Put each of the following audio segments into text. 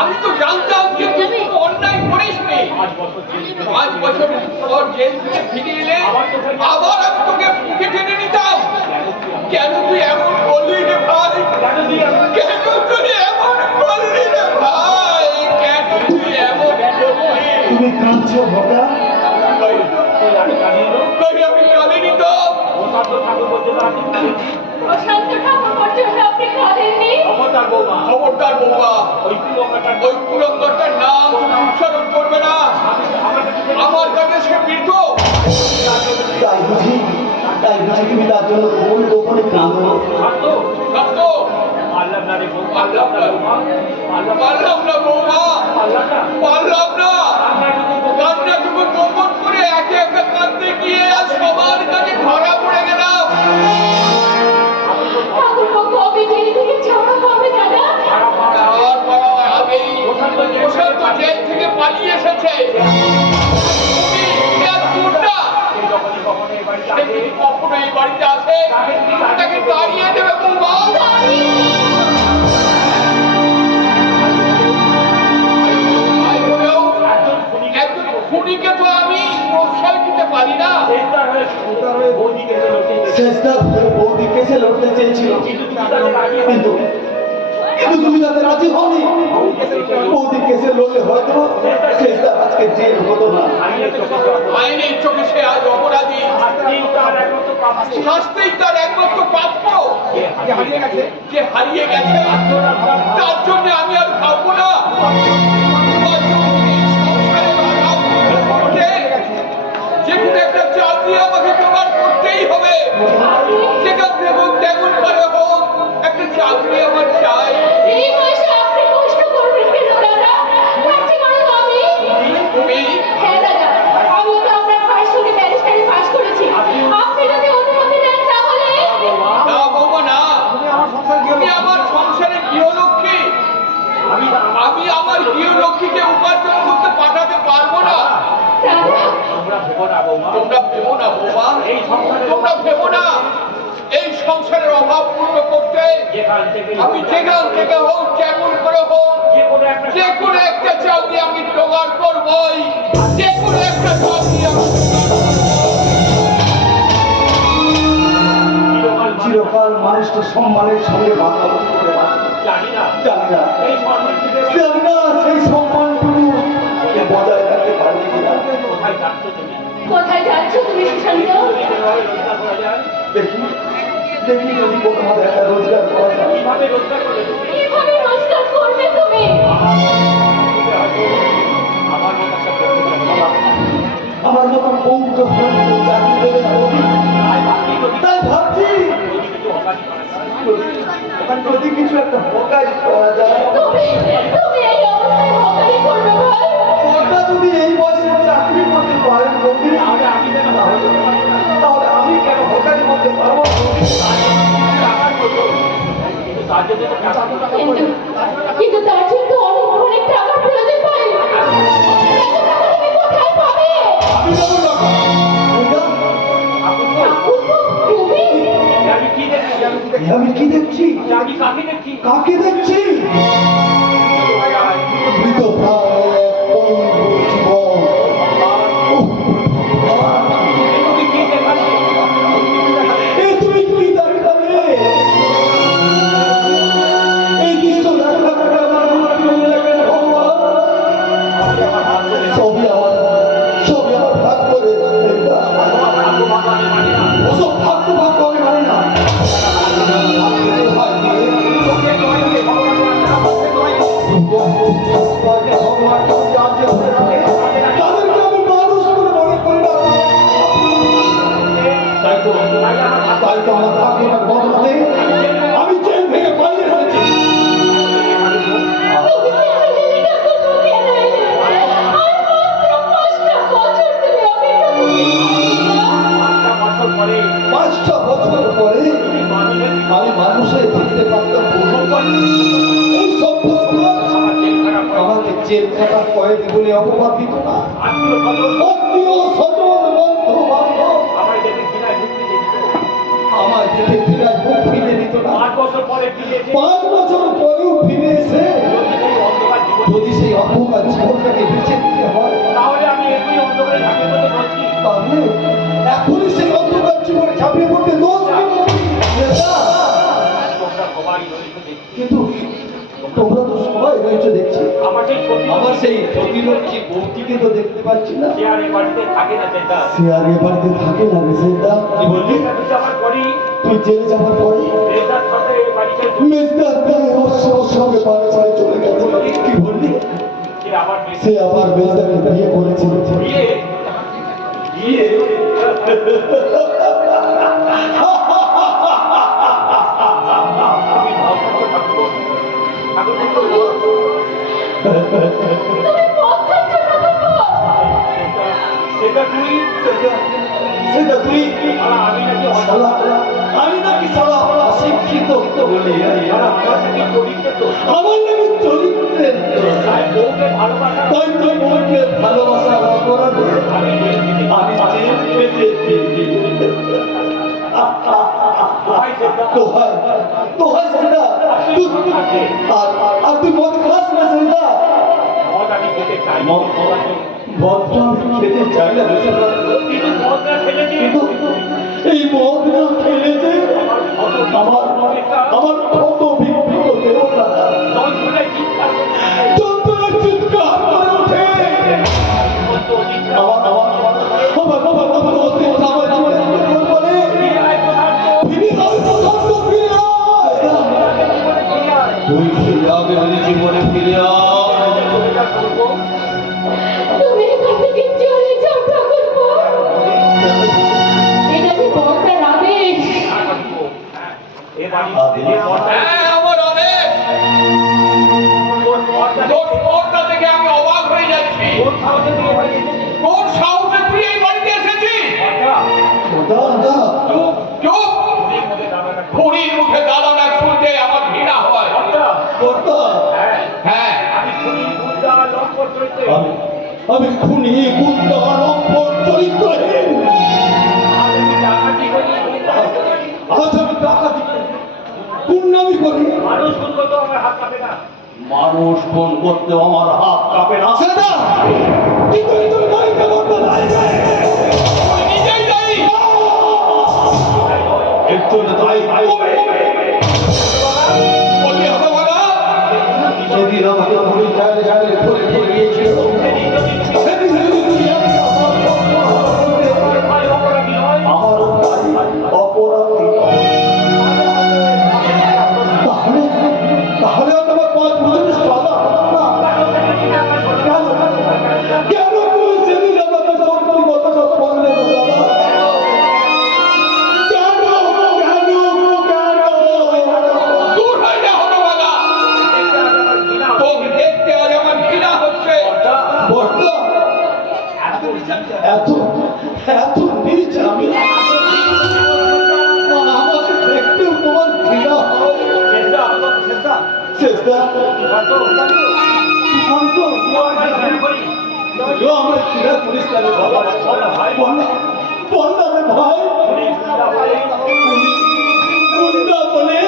আমি তো জানতাম যে তুই কোনো অন্যায় করিসনি। 5 বছর পর জেল থেকে ফিরে এলে আবার আমি তোকে বুকে টেনে নিতাম। কেন তুই এমন করলি রে ভাই? কেন তুই এমন করলি রে ভাই? কেন তুই এমন করলি? তুমি কাঁদছো ভোটা? আমি কাঁদিনি তো। প্রশান্ত ঠাকুর বলছে আপনি কাঁদেননি? খবরদার বৌমা, ওই কুলঙ্গটার নাম উচ্চারণ করবে না। আমার কাছে সে মৃত। তাই বুঝি তুমি তার জন্য কোন গোপনে কাঁদো? পারলাম না বৌমা, পারলাম না। কান্নাটুকু গোপন করে একে একে কাঁদতে গিয়ে আজ সবার কাছে ধরা পড়ে গেলাম। কবে জেল থেকে ছাড়া পাবে দাদা? আগেই প্রশান্ত জেল থেকে পালিয়ে এসেছে। কখনো এই বাড়িতে আসে তাকে দাঁড়িয়ে দেবে বৌমা। একজন খুনিকে তো আমি প্রশ্রয় দিতে পারি না। বৌদি কেসে লড়তে চেয়েছিল, কিন্তু তুমি তাতে রাজি হওনি। বৌদি কেসে লড়লে হয়তো আজকে জেল হতো না। আইনের চোখে সে আজ অপরাধী, শাস্তিই তার একমাত্র প্রাপ্য। যে হারিয়ে গেছে তার জন্য আমি আর ভাববো না। যে কোনো একটা চাকরি আমাকে জোগাড় করতেই হবে। যেখান থেকে তেমন করে হোক একটা চাকরি আমার চাই। এই বয়সে আপনি কষ্ট করবেন কেন দাদা? তুমি? হ্যাঁ দাদা, আমি তো আপনার ভাইয়ের সঙ্গে ব্যারিস্টারি পাস করেছি। আপনি যদি অনুমতি দেন তাহলে। না বৌমা না, তুমি আমার সংসারের গৃহলক্ষ্মী। আমি আমার গৃহলক্ষ্মীকে উপার্জন করতে পাঠাতে পারবো না। তোমরা ভেবো না বৌমা, তোমরা ভেবো না। এই সংসারের অভাব পূর্ণ করতে আমি যেখান থেকে হোক, যেমন করে হোক, যে কোনো একটা চাকরি আমি জোগাড় করবই। যে কোনো একটা চাকরি আমি চিরকাল মানুষকে সম্মানের সঙ্গে বাংলাদেশ করে জানি না সেই সম্মানটুকু বজায় রাখতে পারবে কিনা। কোথায় যাচ্ছ তুমি সুশান্ত? দেখি যদি কোনোভাবে একটা রোজগার করা যায়। কিভাবে রোজগার করবে তুমি? আমার মতন বৌদ্ধ চাকরি দেবে না, তাই ভাবছি ওখানে যদি কিছু একটা হকারি করা যায়। তুমি এই অবস্থায় হকারি করবে ভাই? ওটা যদি এই বয়সে চাকরি করতে পারেন তাহলে আমি কেন হকারি করতে পারবো? কিন্তু তার জন্য অনেক টাকার প্রয়োজন পাই। কোথায় পাবে? আমি কি দেখছি? কাকে দেখছি? মৃত প্রায় তুমি কি দেখালে? এই দৃশ্য দেখার আমার সবই আমার ভাগ করে ওসব ভাগ্য আমি মানি না। আমি জেল থেকে পালিয়ে এসেছি। পাঁচটা বছর পরে আমি মানুষের দেখতে পারতাম। এই সব আমাকে জেল খাটা কয়েক বলে অপবাদ দিত না। আত্মীয় স্বজন বন্ধু বান্ধব আমার দেখে ফিরায় মুখ ফিরে দিত না। 5 বছর পরেও ফিরে এসে অন্ধকার জীবনটাকে বেঁচে নিতে হয়, তাহলে আমি এখনই অন্ধকারে ঝাঁপিয়ে পড়তে বলছি। তাহলে এখনই সেই অন্ধকার জীবনে ঝাঁপিয়ে পড়তে দোষ দিব। তোমরা সবাই রয়েছে দেখছি। কিন্তু তোমরা তো সবাই রয়েছে দেখছি, আমার সেই সত্যি আমার সেই প্রতিলক্ষী বৌদিকে তো দেখতে পাচ্ছি না। সে আর এ বাড়িতে থাকে না সেটা। সে আর এ বাড়িতে থাকে না রে সেটা। কি বললি? আমি যাওয়ার পরই তুই জেলে যাওয়ার পরে মেয়েটার সাথে এ বাড়িতে মেজদার দায়ে ওর সঙ্গে বাড়ি ছেড়ে চলে গেছে। কি বললি? সে আবার সে আবার মেজদাকে বিয়ে করেছে। বিয়ে বিয়ে তুমি ভাবছো ঠাকুর ঠাকুর তুমি পথ খাচ্ছ ঠাকুরপো। সেটা তুই সেটা তুই শালা, আমি নাকি শালা, আমি নাকি শালা অশিক্ষিত বলি? শালা, আমার নাকি চরিত্রে তো আমার নাকি চরিত্রের দোষ। তাই বউকে ভালোবাসা তাই তুই বউকে ভালোবাসার অপরাধে আমি জেল খেটে আমি জেল খেটেছি। ভাই সেটা দোহাই দোহাই সেটা আর তুই মদ খাস না সেটা। মদ আমি খেতে চাই মদটা আমি খেতে চাই না সেটা। কিন্তু মদ না খেলে যে কিন্তু এই মদ না খেলে যে আমার আমার কত বিকৃত দেহটা যন্ত্রণায় চিৎকার করছে। যন্ত্রণার চিৎকার করে ওঠে। কত চিৎকার। আমার আমার আমার বাবা বাবা ওতে আমার আমার বলে ফিরে আয় প্রধান তো। ফিরে আয় প্রধান তো ফিরে আয়। জীবনে ফিরে আয়। তুই ফিরে আগে বলে জীবনে ফিরে আয়। চলে যা করবো। তুমি এখান থেকে চলে যাও ঠাকুরপো। এটা যে বড়টার আদেশ। আর করবো। হ্যাঁ, এ বাড়ি যে মদটা হ্যাঁ আমার অনেক তোর মদটা তোর পথটা দেখে আমি অবাক হয়ে যাচ্ছি। তোর সাহসে তুই এ বাড়ি এসেছিস। কোন সাহসে তুই এই বাড়িতে এসেছিস? মদটা ওটা চুপ চুপ। তোদের মধ্যে দাদা রাখো। খুনির মুখে দাদা না শুনতে আমার ঘৃণা হয়। মদটা ওটা হ্যাঁ হ্যাঁ আমি খুনি গুন্ডা লম্পট চরিত্রে আমি খুনি গুন্ডা নম্বর চরিত্রহীন। আমি ডাকাতি করি আজ আমি ডাকাতি করি, গুন্ডামি করি। মানুষ খুন করতে আমার হাত কাঁপে না। মানুষ ফোন করতেও আমার হাত কাঁপে না সেটা। কিন্তু এই তো গাড়িতে করতে লাগবে। তুই নিজেই দায়ী। এর জন্য তাই বললি হবে বলা? সেদিন আমাকে পুলিশ জালে জালে ধরে ধরে গিয়েছিল। সেদিন তুই আমাকে আমার ভাই অপরাধী নয়। আমার ভাই অপরাধী। তাহলে তাহলে আর তোমার 5 বছরের সাজা হলো না। কেন কেন তুমি সেদিন আমাকে সত্যি কথাটা বললে না দাদা? কেন কেন কেন? দূর হয়ে যা হবে বলা। তোকে দেখতে আজ আমার ঘৃণা হচ্ছে। বড়দা, এত এত নিচ আমি আমাকে দেখতেও তোমার ঘৃণা হয়। চেষ্টা সুশান্ত তুইও আমার ঘৃণা করিস না রে বাবা। বলনা রে ভাই, গুন্ডা বলে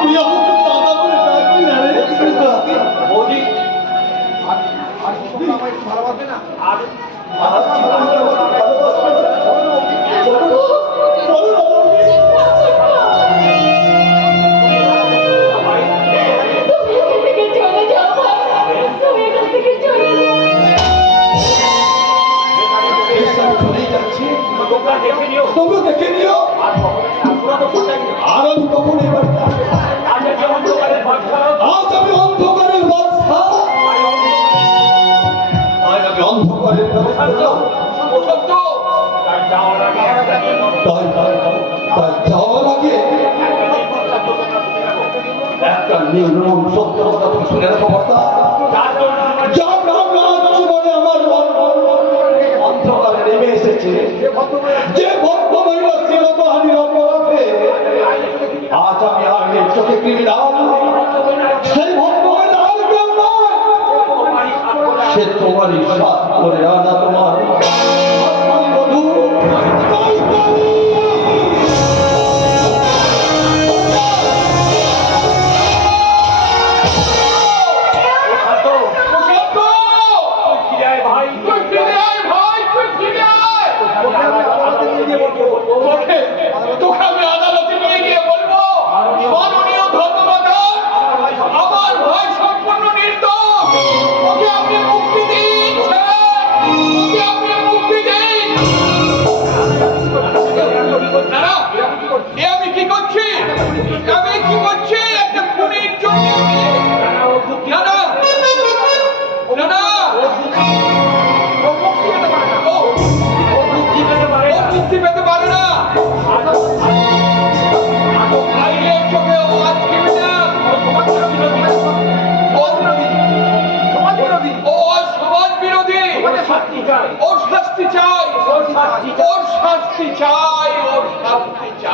তুই আমাকে দাদা বলে ডাকবি না রে। বৌদি তুমি এখান থেকে চলে যাও ভাই। তুমি এখান থেকে চলে যাও। চলেই যাচ্ছি, তোমরা দেখে নিও। তোমরা দেখে নিও। আর কখনো ঠাকুরা তো কোথায় গেল? আর আমি কখন এই বাড়িতে আসবো? আজ যে অন্ধকারের ভরসা আজ আমি অন্ধকারের বাদশা। আজ আমি অন্ধকারের বাদশা। সত্য তার যাওয়ার আগে একটা দিন তাই যাওয়ার আগে একটা নির্মম সত্য কথা তুমি শুনে রাখো বর্তা। তার জন্য আমার যার নাম জীবনে আমার অন্ধকারে নেমে এসেছে, যে ভক্ত মহিলা শিরোপাহানির অপরাধে আজ আমি আর নেই চোখে ক্রিমিনাল। সেই ভক্ত মহিলা আর কেউ নয়, তোমারই সাথে সে তোমারই সাথ করে আনা তোমার বধূ চৈতালি। শান্ত তোকে আমি আদালতে নিয়ে গিয়ে বলবো, মাননীয় ধর্মমাতা, আমার ভাই সম্পূর্ণ নির্দোষ, ওকে আপনি মুক্তি দিন, ওকে আপনি মুক্তি দিন। দাঁড়া, এ আমি কি করছি? আমি কি করছি? একটা খুনির জন্য না না না না, ও মুক্তি পেতে পারে না। আইনের চোখে ও আজকে না, ও সমাজ বিরোধী, শাস্তি চাই, ওর শাস্তি চাই, ওর শাস্তি চাই। ওর শাস্তি চাই, ওর শাস্তি চাই।